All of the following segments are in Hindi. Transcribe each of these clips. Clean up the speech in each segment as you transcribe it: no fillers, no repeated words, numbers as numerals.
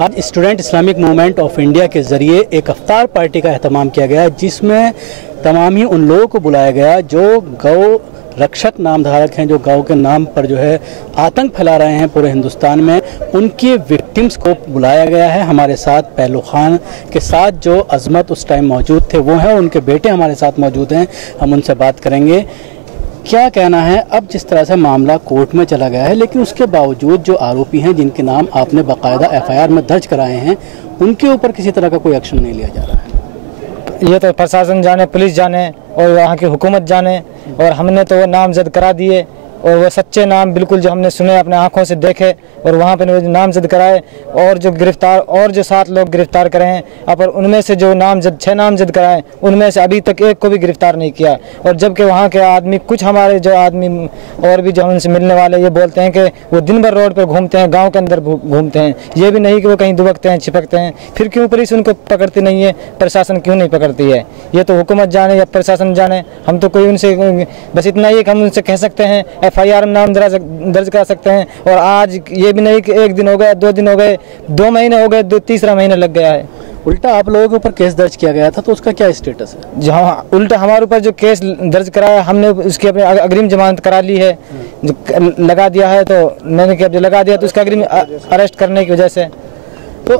आज student Islamic movement of India के ज़रिए एक अफ्तार पार्टी का एहतमाम किया गया, जिसमें तमाम ही उन लोगों को बुलाया गया जो गौ रक्षक नाम धारक हैं, जो गौ के नाम पर जो है आतंक फैला रहे हैं पूरे हिंदुस्तान में। उनके विक्टिम्स को बुलाया गया है। हमारे साथ पहलू खान के साथ जो अजमत उस टाइम मौजूद थे वो हैं, उनके बेटे हमारे साथ मौजूद हैं, हम उनसे बात करेंगे। क्या कहना है अब जिस तरह से मामला कोर्ट में चला गया है, लेकिन उसके बावजूद जो आरोपी हैं जिनके नाम आपने बाकायदा एफआईआर में दर्ज कराए हैं, उनके ऊपर किसी तरह का कोई एक्शन नहीं लिया जा रहा है। ये तो प्रशासन जाने, पुलिस जाने और वहाँ की हुकूमत जाने, और हमने तो वो नामजद करा दिए, और वो सच्चे नाम बिल्कुल जो हमने सुने, अपने आंखों से देखे और वहाँ पर नामजद कराए, और जो गिरफ्तार और जो 7 लोग गिरफ्तार करे हैं, और उनमें से जो नामजद 6 नामजद कराए, उनमें से अभी तक एक को भी गिरफ्तार नहीं किया। और जबकि वहाँ के आदमी, कुछ हमारे जो आदमी और भी जो हमसे मिलने वाले, ये बोलते हैं कि वो दिन भर रोड पर घूमते हैं, गाँव के अंदर घूमते हैं, ये भी नहीं कि वो कहीं दुबकते हैं, छिपकते हैं। फिर क्यों पुलिस उनको पकड़ती नहीं है, प्रशासन क्यों नहीं पकड़ती है? ये तो हुकूमत जाने या प्रशासन जाने। हम तो कोई उनसे बस इतना ही कि हम उनसे कह सकते हैं, एफआईआर में नाम दर्ज करा सकते हैं। और आज ये भी नहीं कि 1 दिन हो गया, 2 दिन हो गए, 2 महीने हो गए, 3रा महीना लग गया है। उल्टा आप लोगों के ऊपर केस दर्ज किया गया था, तो उसका क्या स्टेटस है? जहाँ उल्टा हमारे ऊपर जो केस दर्ज कराया, हमने उसकी अपनी अग्रिम जमानत करा ली है, जो लगा दिया है, तो मैंने क्या लगा दिया, तो उसका अग्रिम अरेस्ट करने की वजह से। तो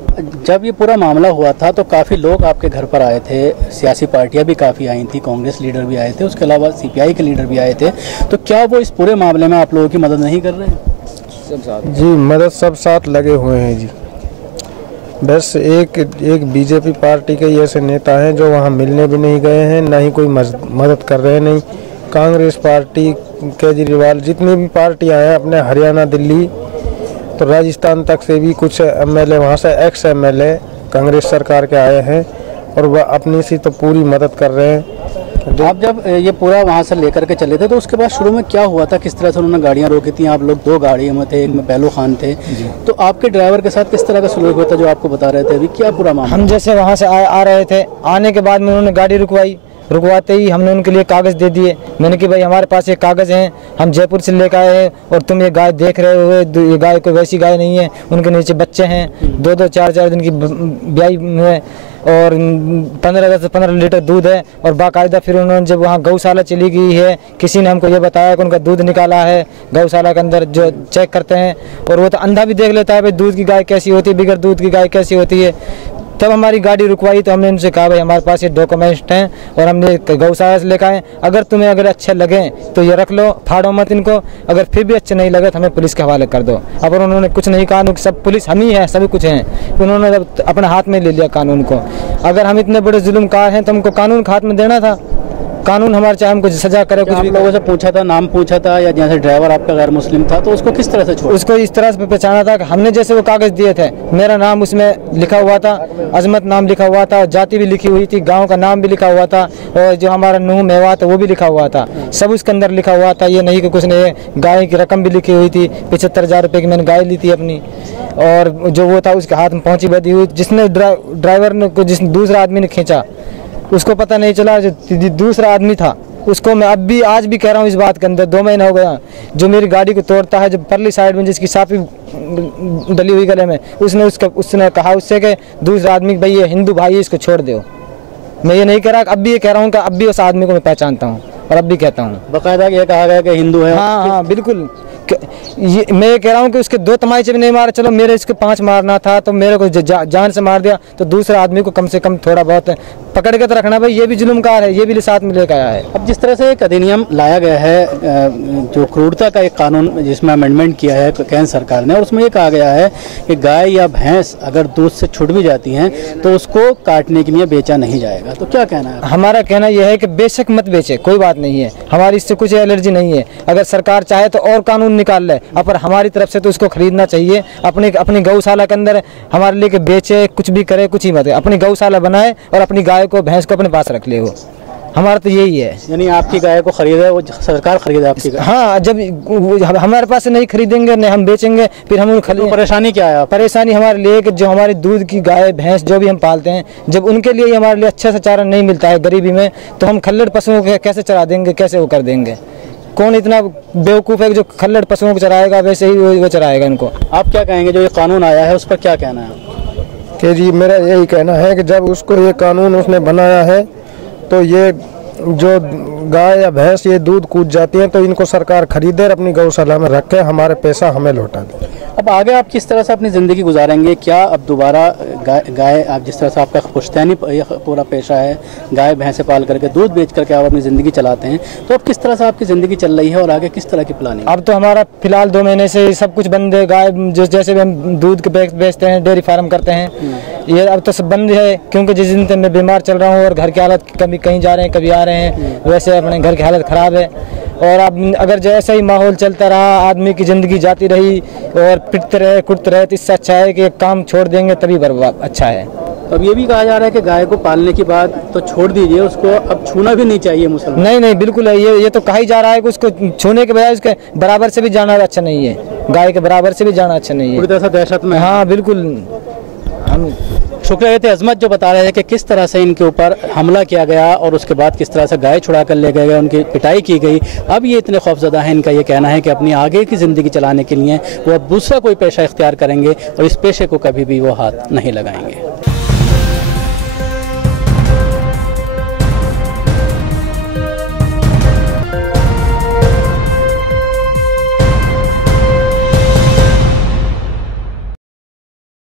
जब ये पूरा मामला हुआ था तो काफ़ी लोग आपके घर पर आए थे, सियासी पार्टियां भी काफ़ी आई थी, कांग्रेस लीडर भी आए थे, उसके अलावा सीपीआई के लीडर भी आए थे। तो क्या वो इस पूरे मामले में आप लोगों की मदद नहीं कर रहे हैं? सब साथ जी, मदद सब साथ लगे हुए हैं जी। बस एक बीजेपी पार्टी के ऐसे नेता हैं जो वहाँ मिलने भी नहीं गए हैं, ना ही कोई मदद कर रहे हैं। नहीं कांग्रेस पार्टी, केजरीवाल, जितनी भी पार्टियाँ हैं अपने हरियाणा, दिल्ली, तो राजस्थान तक से भी कुछ एमएलए वहाँ से एक्स एमएलए कांग्रेस सरकार के आए हैं, और वह अपनी सी तो पूरी मदद कर रहे हैं। आप जब ये पूरा वहाँ से लेकर के चले थे तो उसके बाद शुरू में क्या हुआ था, किस तरह से उन्होंने गाड़ियाँ रोकी थी? आप लोग 2 गाड़ियों में थे, एक में पहलू खान थे, तो आपके ड्राइवर के साथ किस तरह का सलूक होता जो आपको बता रहे थे? अभी क्या पूरा मामला? हम जैसे वहाँ से आ रहे थे, आने के बाद में उन्होंने गाड़ी रुकवाते ही हमने उनके लिए कागज़ दे दिए। मैंने कि भाई हमारे पास ये कागज़ हैं, हम जयपुर से लेकर आए हैं, और तुम ये गाय देख रहे हो, ये गाय कोई वैसी गाय नहीं है, उनके नीचे बच्चे हैं, 2-2, 4-4 दिन की ब्याई है, और 15 लीटर दूध है। और बाकायदा फिर उन्होंने जब वहाँ गौशाला चली गई है, किसी ने हमको ये बताया कि उनका दूध निकाला है गौशाला के अंदर, जो चेक करते हैं, और वो तो अंधा भी देख लेता है भाई दूध की गाय कैसी होती है, बगैर दूध की गाय कैसी होती है। तब हमारी गाड़ी रुकवाई तो हमने उनसे कहा भाई हमारे पास ये डॉक्यूमेंट्स हैं, और हमने गौशाला से लेकर आए, अगर अच्छे लगे तो ये रख लो, फाड़ो मत इनको, अगर फिर भी अच्छे नहीं लगे तो हमें पुलिस के हवाले कर दो। अब उन्होंने कुछ नहीं कहा, सब पुलिस हम ही है, सभी कुछ हैं, उन्होंने अपने हाथ में ले लिया कानून को। अगर हम इतने बड़े जुल्मकार हैं तो हमको कानून के हाथ में देना था, कानून हमारे चाहे हमको सजा करे। कुछ भी लोगों से पूछा था, नाम पूछा था, या जैसे ड्राइवर आपका गैर मुस्लिम था तो उसको किस तरह से छोड़ा? उसको इस तरह से पहचाना था कि हमने जैसे वो कागज़ दिए थे, मेरा नाम उसमें लिखा हुआ था, अजमत नाम लिखा हुआ था, जाति भी लिखी हुई थी, गांव का नाम भी लिखा हुआ था, और जो हमारा नूह मेवा था वो भी लिखा हुआ था, सब उसके अंदर लिखा हुआ था। ये नहीं कि कुछ नहीं, गाय की रकम भी लिखी हुई थी, 75,000 रुपये की मैंने गाय ली थी अपनी, और जो वो था उसके हाथ में पहुँची बधी हुई। जिसने ड्राइवर ने, जिस दूसरा आदमी ने खींचा, उसको पता नहीं चला जो दूसरा आदमी था। उसको मैं आज भी कह रहा हूँ इस बात के अंदर, 2 महीना हो गया, जो मेरी गाड़ी को तोड़ता है, जो परली साइड में जिसकी साफी डली हुई गले में, उसने कहा उससे कि दूसरा आदमी भाई ये हिंदू भाई है, इसको छोड़ दो। मैं ये नहीं कह रहा, अब भी ये कह रहा हूँ कि अब भी उस आदमी को मैं पहचानता हूँ, और अब भी कहता हूँ। बाकायदा ये कहा गया कि हिंदू है? हाँ, बिल्कुल। मैं ये कह रहा हूँ कि उसके 2 तमाचे भी नहीं मारे, चलो मेरे इसके 5 मारना था तो मेरे को जान से मार दिया, तो दूसरा आदमी को कम से कम थोड़ा बहुत पकड़ के तो रखना भाई, ये भी जुल्मकार है, ये भी साथ में लेकर आया है। अब जिस तरह से एक अधिनियम लाया गया है, जो क्रूरता का एक कानून जिसमें अमेंडमेंट किया है केंद्र सरकार ने, और उसमें ये कहा गया है कि गाय या भैंस अगर दूध से छूट भी जाती हैं तो उसको काटने के लिए बेचा नहीं जाएगा, तो क्या कहना है? हमारा कहना यह है कि बेशक मत बेचे, कोई बात नहीं है, हमारी इससे कुछ एलर्जी नहीं है। अगर सरकार चाहे तो और कानून निकाल ले, पर हमारी तरफ से तो उसको खरीदना चाहिए। अपनी गौशाला के अंदर हमारे लिए बेचे, कुछ भी करे, कुछ ही मत, अपनी गौशाला बनाए और अपनी गाय को, भैंस को अपने पास रख ले। वो हमारा तो यही है। यानी आपकी गाय को खरीदे, वो सरकार खरीदे आपकी गाय? हाँ, जब हमारे पास से नहीं खरीदेंगे, नहीं हम बेचेंगे, फिर हम तो परेशानी क्या है? परेशानी हमारे लिए कि जो हमारी दूध की गाय भैंस जो भी हम पालते हैं, जब उनके लिए हमारे लिए अच्छा सा चारा नहीं मिलता है गरीबी में, तो हम खल्लड़ पशुओं को कैसे चरा देंगे, कैसे वो कर देंगे? कौन इतना बेवकूफ़ है जो खल्लड़ पशुओं को चराएगा, वैसे ही वो चराएगा इनको। आप क्या कहेंगे, जो ये कानून आया है उस पर क्या कहना है? कि जी मेरा यही कहना है कि जब उसको ये कानून उसने बनाया है तो ये जो गाय या भैंस ये दूध कूद जाती हैं तो इनको सरकार खरीदे और अपनी गौशाला में रखे, हमारे पैसा हमें लौटा दे। अब आगे आप किस तरह से अपनी ज़िंदगी गुजारेंगे? क्या अब दोबारा गाय आप जिस तरह से आपका पुश्तैनी पूरा पेशा है, गाय भैंसे पाल करके दूध बेच करके आप अपनी ज़िंदगी चलाते हैं, तो अब किस तरह से आपकी ज़िंदगी चल रही है और आगे किस तरह की प्लानिंग? अब तो हमारा फिलहाल 2 महीने से सब कुछ बंद है। गाय जैसे हम दूध के बेचते हैं, डेयरी फार्म करते हैं, ये अब तो सब बंद है, क्योंकि जिस दिन से मैं बीमार चल रहा हूँ और घर की हालत कभी कहीं जा रहे हैं कभी आ रहे हैं, वैसे अपने घर की हालत ख़राब है। और अब अगर जैसा ही माहौल चलता रहा, आदमी की ज़िंदगी जाती रही और पिटते रहे कुटते रहे, तो इससे अच्छा है कि काम छोड़ देंगे तभी बर्बाद अच्छा है। अब ये भी कहा जा रहा है कि गाय को पालने के बाद तो छोड़ दीजिए, उसको अब छूना भी नहीं चाहिए मुसलमान। नहीं बिल्कुल है, ये तो कहा ही जा रहा है कि उसको छूने के बजाय उसके बराबर से भी जाना अच्छा नहीं है, गाय के बराबर से भी जाना अच्छा नहीं है। पूरी तरह से दहशत में। हाँ बिल्कुल। हम शुक्रिया थे अजमत जो बता रहे थे कि किस तरह से इनके ऊपर हमला किया गया और उसके बाद किस तरह से गाय छुड़ा कर ले गए, उनकी पिटाई की गई। अब ये इतने खौफजदा हैं, इनका ये कहना है कि अपनी आगे की ज़िंदगी चलाने के लिए वो अब दूसरा कोई पेशा इख्तियार करेंगे और इस पेशे को कभी भी वो हाथ नहीं लगाएंगे।